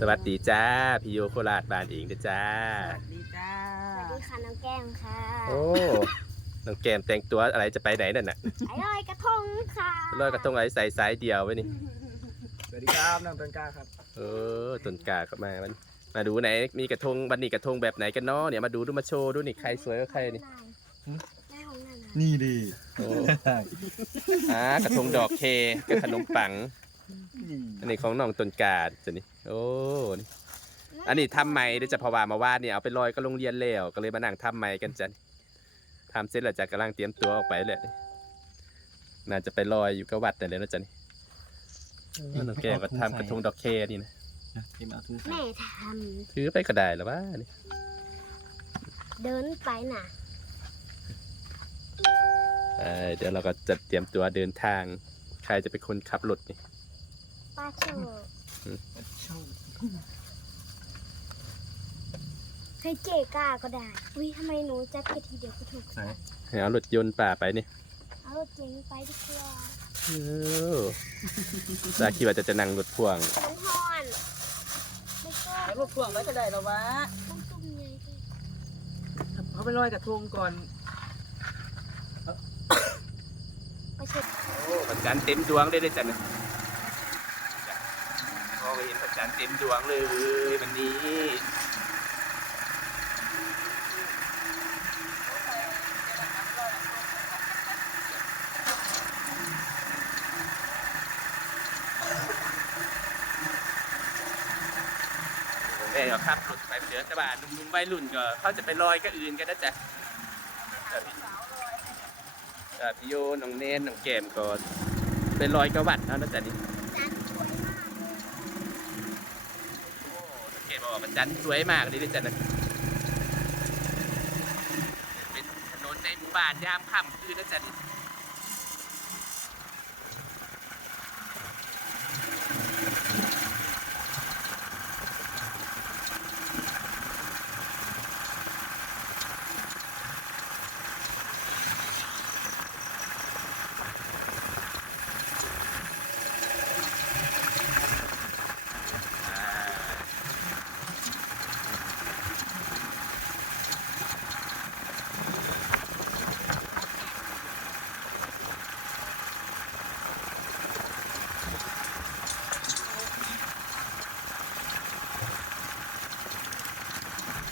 สวัสดีจ้าพี่โยโคราชบ้านเองเด้อจ้า สวัสดีจ้าสวัสดีค่ะน้องแก้มค่ะโอ้น้องแกมแต่งตัวอะไรจะไปไหนนั่นน่ะไอ้ลอยกระทงค่ะลอยกระทงอะไรใส่สายเดียวไว้นี่สวัสดีครับน้องต้นกล้าครับเออต้นกล้าก็มามันมาดูไหนมีกระทงบันนี้กระทงแบบไหนกันเนาะเนี่ยมาดูดูมาโชว์ดูนี่ใครสวยก็ใครนี่แม่ของนั่นนะนี่ดีโอ้อ่ากระทงดอกเคกับขนมปัง อันนี้ของน้องต้นกล้าจ้ะนี่โอ้นี่อันนี้ทำใหม่เดี๋ยวจะเพราะว่ามาว่าดเนี่ยเอาไปลอยก็โรงเรียนแล้วก็เลยมานั่งทำใหม่กันจันทำเสร็จแล้วจะกำลังเตรียมตัวออกไปเลยน่าจะไปลอยอยู่กับวัดนั่นเลยนะจันนี่น้องแก้วก็ทำกระทงดอกเคนี่นะที่มาทุ่งแม่ทถือไปก็ได้แล้วว่านี่ำเดินไปน่ะเอ่อเดี๋ยวเราก็จะเตรียมตัวเดินทาง ใครจะเป็นคนขับรถนี่ ป้าโชเช่าให้เจก้าก็ได้ อุ้ยทำไมหนูจัดแค่ทีเดียวก็ถูกค่ะให้เอารถยนต์ป่าไปนี่เอารถเก๋งไปดีกว่าเออซาคิดว่าจะจะนั่งรถพ่วง มันทอนไม่ก็ไอ้พวกพวงไว้ก็ได้แล้ววะต้องตุ้มใหญ่ด้วยเขาไปลอยกระทงก่อนไปเช็ดโอ้พระจันทร์เต็มดวงเลยได้อจันนะมอง เห็นพระจันทร์เต็มดวงเลยวันนี้แม่ก็ขับรถไปเหลือแต่ว่าหนุ่มๆวัยรุ่นก็เขาจะไปลอยก็อื่นกันนะจ๊ะแต่พี่โยน้องเนนน้องแกมก็ไปลอยกระวัดเอานะจ๊ะนี่สวยมาก โอ้น้ องแก้มาจันด์สวยมากเลยนะจ๊ะนะเป็นถนนในหมู่บ้านยามค่ำคืนนะจันี่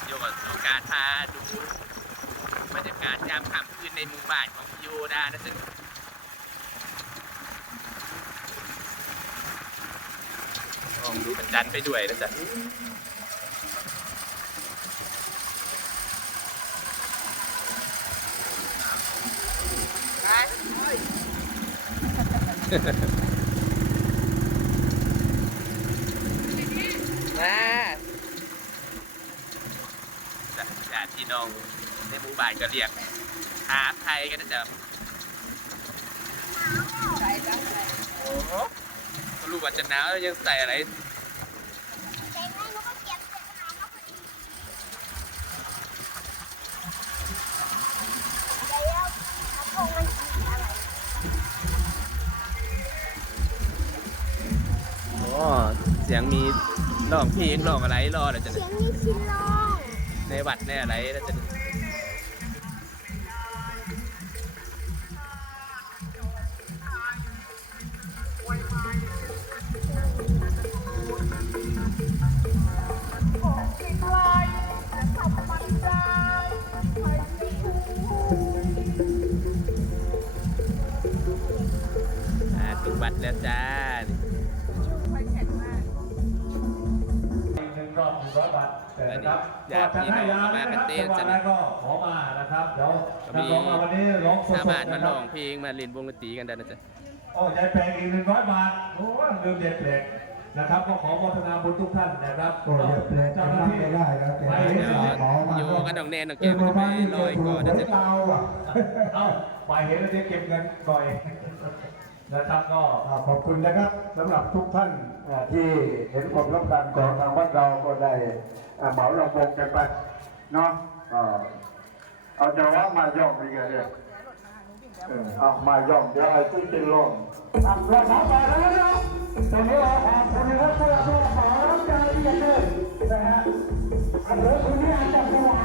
โยกับโอกาสพาดูบรรยากาศยามค่ำคืนในหมู่บ้านของพี่โยได้นะจ๊ะล องดูพระจันทร์ไปด้วยนะจ๊ะนะจากญาติพี่น้องในหมู่บ้านก็เรียกหาไทยกันนะจ๊ะโอ้โห ก็รู้ว่าจะหนาวแล้วยังใส่อะไรเจ๊งให้หนูก็เก็บเสร็จแล้วนะเดี๋ยวกระทงมันสีอะไรโอ้เสียงมีร้องเพลงร้องอะไรรอแล้วจะเสียงมีชินลองในวัดในอะไรแล้วจะ พี่น้องเข้ามากันเต้นจัจะงหวัดก็ขอมานะครับเดี๋ยวนักร้องเราวันนี้ร้องสดสามารถๆมานะคร้รัองเพลงมาเล่นวงดนตรีกันได้นะจ๊ะโอ้ยายแปลงอีกหนึ่งร้อยบาทโอ้ยลืมเด็ดแปลกนะครับก็ขอโมทนาบุญทุกท่านนะครับโปลกเจ้าหน้าที่ได้ครับไปไม่เห็นได้อมาโยกัน้องแนนน้องแก้วก็จะไปลอยก่อนนะจ๊ะเอาไปเห็นแล้วจะเก็บเงินก่อย นะครับก็อ่าขอบคุณนะครับสำหรับทุกท่านอ่าที่เห็นความต้องการของทางวัดเราก็ได้อ่าเหมาลำวงกันไปเนาะอ่าเอาจะว่ามาย่องไปกันเลยเออเอามาย่องเดี๋ยวไอ้ที่จะลงทำราคาไปแล้วนะตอนนี้เราขอบคุณนะครับสำหรับผู้ขอรับใจเยี่ยมนะฮะอันเดอร์คุณนี่อาจจะสว่าง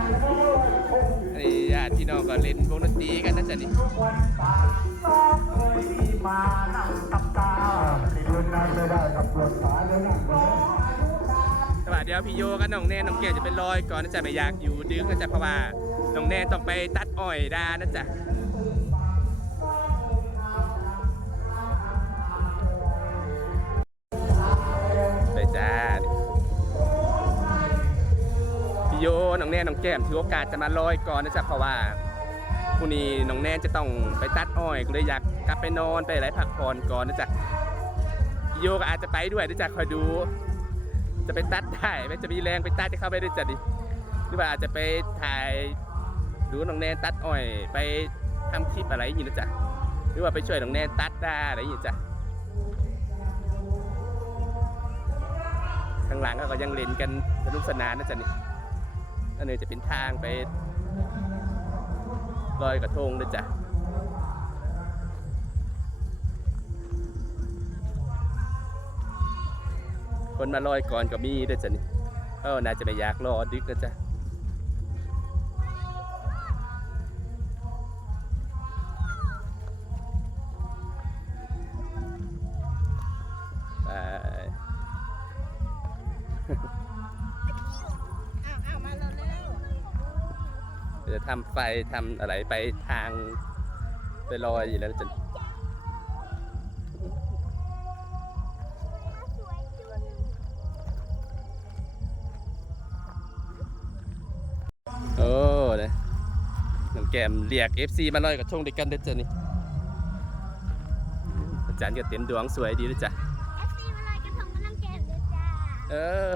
คงอันนี้ญาติพี่น้องก็เล่นวงดนตรีกันนะจ๊ะนี่เคยมีมานั่งตับตาที่เดินนั้นไม่ได้กับปวดขาแล้วนั่งรอแต่ว่าเดี๋ยวพี่โยกับน้องแน่น้องแก้วจะเป็นลอยก่อนนะจ๊ะไม่อยากอยู่ดึกนะจ๊ะเพราะว่าน้องแน่ต้องไปตัดอ้อยดานะจ๊ะ น้องแนนน้องแก้มถือโอกาสจะมาลอยก่อนนะจ๊ะเพราะว่าพรุ่งนี้น้องแนนจะต้องไปตัดอ้อยก็เลยอยากกลับไปนอนไปอะไรพักผ่อนก่อนนะจ๊ะโยก็อาจจะไปด้วยนะจ๊ะคอยดู จะไปตัดได้ไหมจะมีแรงไปตัดจะเข้าไปด้จัดดิหรือว่าอาจจะไปถ่ายดูน้องแนนตัดอ้อย ไปทำคลิปอะไรอย่างนี้นะจ๊ะหรือว่าไปช่วยน้องแนนตัดได้อะไรอย่างนี้จ้ะข้างหลังก็ยังเล่นกันสนุกสนานนะจ๊ะนี่ อันนี้จะเป็นทางไปลอยกระทงนะจ๊ะคนมาลอยก่อนก็มีด้วยจ้ะนี่เออน่าจะไม่อยากรอดึกนะจ๊ะ จะทำไฟทำอะไรไปทางไปลอยอยู่แล้วจ้ะโอ้นะน้องแก้มเรียก FC มาลอยกับทงด้วยกันเด้อจ้ะนี่อาจารย์ก็เต็มดวงสวยดีด้วยจ้ะเอฟซีมาลอยกระทงกับน้ำแก้มด้วยจ้า เออ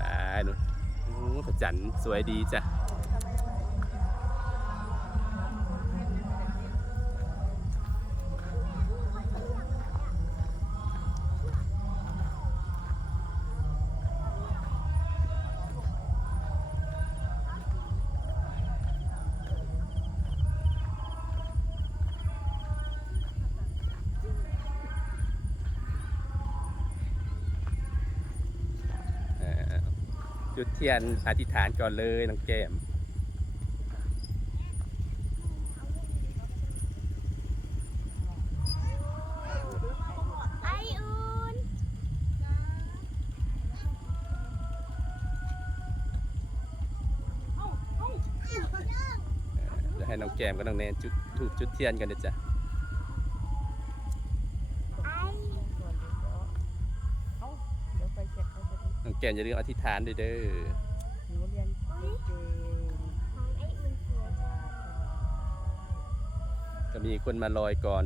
ตายหนูโอ้ พระจันทร์สวยดีจ้ะ จุดเทียนอธิษฐานก่อนเลยน้องแก้มไออุ่นจะให้น้องแก้มกับน้องแนนจุดถูกจุดเทียนกันเด้อจ้ะ แก้มอย่าลืมอธิษฐานด้วยเด้อหนูเรียนเก่งของไออุ่นสวยก็มีคนมาลอยก่อน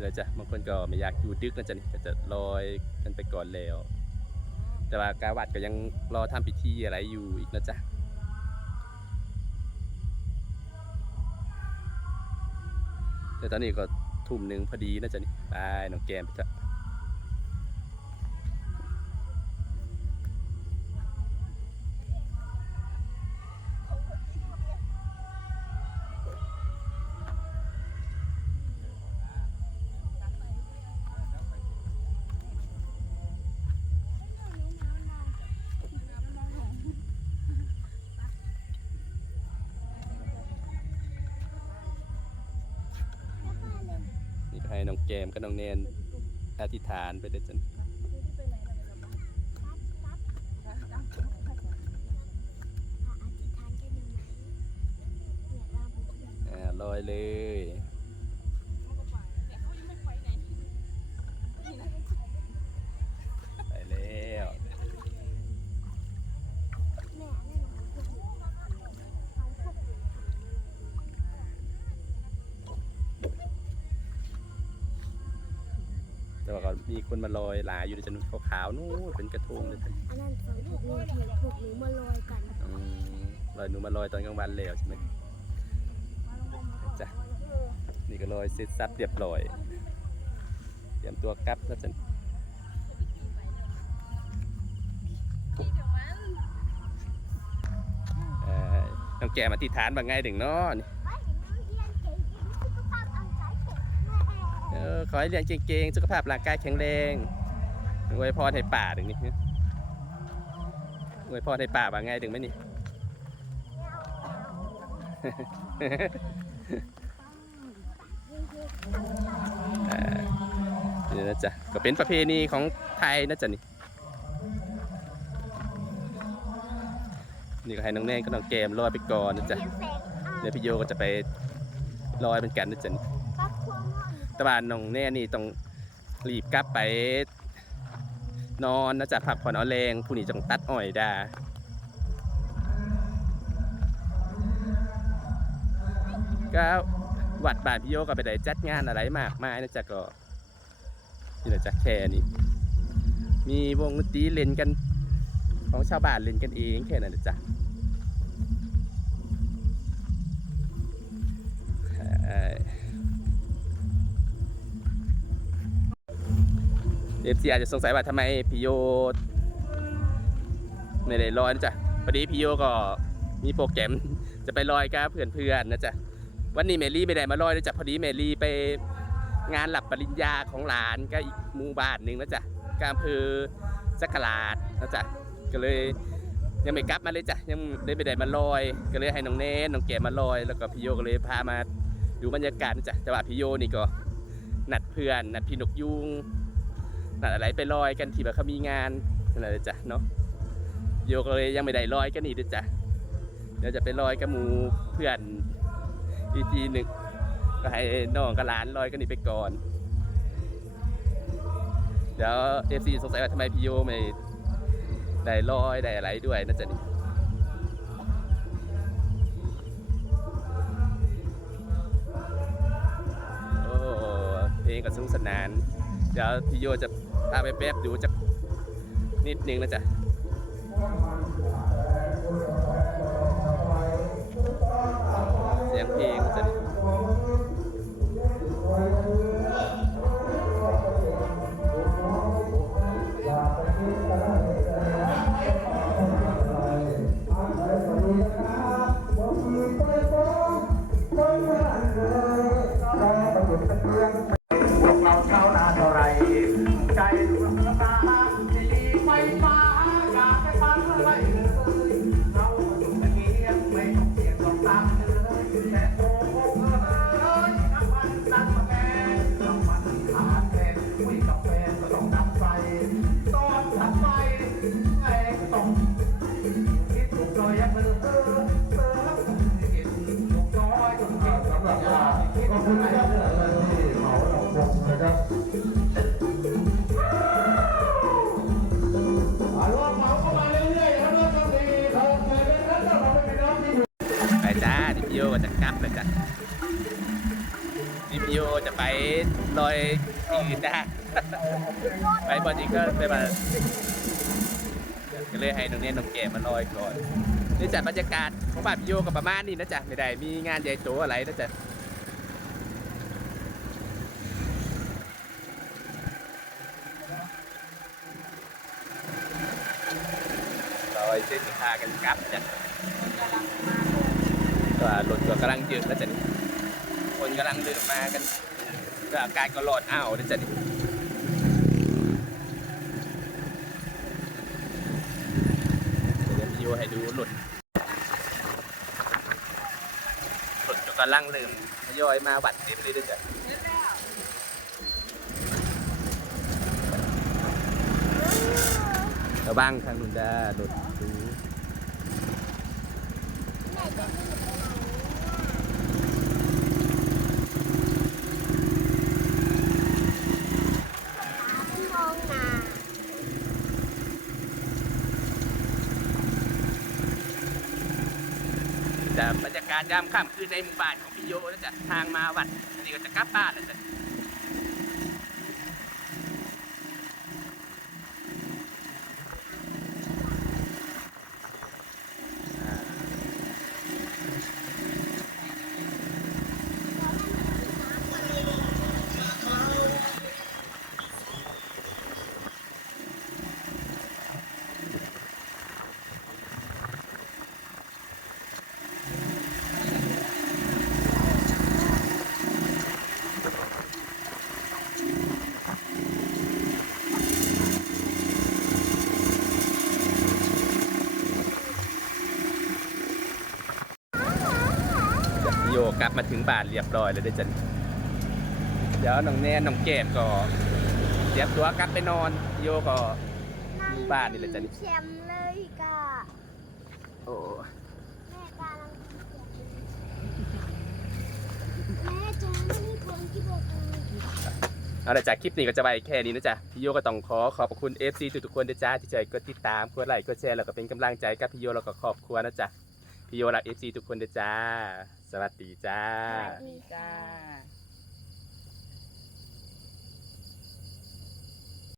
เลยจ้ะบางคนก็ไม่อยากอยู่ดึกนะจ๊ะนี่ก็จะลอยกันไปก่อนแล้ว แต่ว่ากาวัดก็ยังรอทำพิธีอะไรอยู่อีกนะจ๊ะแต่ตอนนี้ก็ทุ่มหนึ่งพอดีนะจ๊ะนี่ไปน้องแกมไปจ้ะ ให้น้องแกมกับน้องแนนอธิษฐานไปเด้อจ้ะอธิษฐาน แต่ว่าก็มีคนมาลอยหลายอยู่ในจำนวนขาวๆนู่นเป็นกระทงเลยจ้ะอันนั้นฝนถูกหนูถูกถูกหนูมาลอยกันอืมลอยหนูมาลอยตอนกลางวันแล้วใช่ไหมจ้ะนี่ก็ลอยเสร็จสับเรียบร้อยเตรียมตัวกลับแล้วจ้ะเอ่อน้องแกมาที่ฐานบางไงถึงเนาะ ออขอให้เรียนเก่งๆ สุขภาพร่างกายแข็งแรงอวยพรให้ป่าถึงนี้อวยพรให้ป่าว่าไงถึงไหมนี่ นี่นะจ๊ะ ก็เป็นประเพณีของไทยนะจ๊ะนี่ นี่ก็ให้น้องแนนก็น้องแกมลอยไปก่อนนะจ๊ะ เดี๋ยวพี่โยก็จะไปลอยเป็นกันนะจ๊ะนี่ แตะบานน้องแน่นี่ต้องรีบกลับไป นอนนะจ๊ะพักผ่อนเอาแรงผู้นี้จงตัดอ้อยดาก็วัดบานพี่โยก็ไปได้จัดงานอะไรมากมายนะจ๊ะก็นี่นะจ๊ะแค่นี้มีวงดนตรีเล่นกัน ของชาวบ้านเล่นกันเองแค่นั้นนะจ๊ะ เอฟซีอาจจะสงสัยว่าทำไมพี่โยไม่ได้ลอยนะจ๊ะพอดีพี่โยก็มีโปรแกรมจะไปลอยกับเพื่อนๆนะจ๊ะวันนี้เมลี่ไม่ได้มาลอยนะจ๊ะพอดีเมลี่ไปงานหลับปริญญาของหลานก็อีกหมู่บ้านหนึ่งนะจ๊ะกอำเภอจักราดนะจ๊ะก็เลยยังไม่กลับมาเลยจ้ะยังได้ไม่ได้มาลอย ก็เลยให้น้องเนนน้องแกมาลอย แล้วก็พี่โยก็เลยพามาดูบรรยากาศนะจ๊ะแต่ว่าพี่โยนี่ก็นัดเพื่อนนัดพี่นกยุง นัดอะไรไปลอยกันที่แบบเขามีงานนั่นแหละจ้ะเนาะโยกเลยยังไม่ได้ลอยกันอีกด้วยจ้ะเดี๋ยวจะไปลอยกับหมูเพื่อนอีกทีหนึ่งก็ให้น้องกับหลานลอยกันอีกไปก่อน เดี๋ยวเอฟซีสงสัยว่าทำไมพี่โยไม่ได้ลอยได้อะไรด้วยนะจ๊ะนี่โอ้เพลงก็สนุกสนาน เดี๋ยวพี่โยจะ ตาไปแป๊บดูจะนิดนึงนะจ๊ะเสียงเพลงจะ นะจ๊ะไปจ้าดิพี่โยจะกลับเลยจ้ะดิพี่โยจะไปลอยที่อื่นได้ไปบอลจริงก็ไปมาก็เลยให้น้องเนนน้องแก่มาลอยก่อนนี่จัดบรรยากาศของบาทโยกับประมาณนี้นะจ๊ะไม่ได้มีงานใหญ่โตอะไรนะจ๊ะ ลอยเส้นทากันกลับจ้ะก็รถก็กำลังเยอะแล้วจ้ะนี่คนกำลังเดินมากันอากาศก็ร้อนอ้าวนะจ๊ะนี่ยววิวให้ดูหลุดหลุดก็กำลังเริ่มทยอยมาวัดเต็มเลยด้วยจ้ะระบ้างทางนุนดาหลุดดู ไหนจะรีบไปไหนที่ห้องนา แต่บรรยา การยามค่ำคืนในหมู่บ้านของพี่โยนะจ๊ะทางมาวัดนี่ก็จะกลับบ้านนะจ๊ะ บมาถึงบ้านเรียบร้อยแล้วเด้อจ้ะนี่เดี๋ยวน้องแนนน้องแก้มก็เตรียมตัวกลับไปนอนพี่โยก็อยู่บ้านนี่แหละจ้ะนี่แชมป์เลยกะโอ้แม่กาลังกินเสียงแม่จ้าไม่มีคนที่บอกเลยเอาละจากคลิปนี้ก็จะไปแค่นี้นะจ๊ะ พี่โยก็ต้องขอขอบพระคุณ FC ทุกๆคนด้วยจ้าที่ใจกดติดตามกดไลค์กดแชร์แล้วก็เป็นกำลังใจกับพี่โยแล้วก็ครอบครัวนะจ๊ะ พี่โยรัก FC ทุกคนด้วยจ้า สวัสดีจ้า สวัสดีจ้า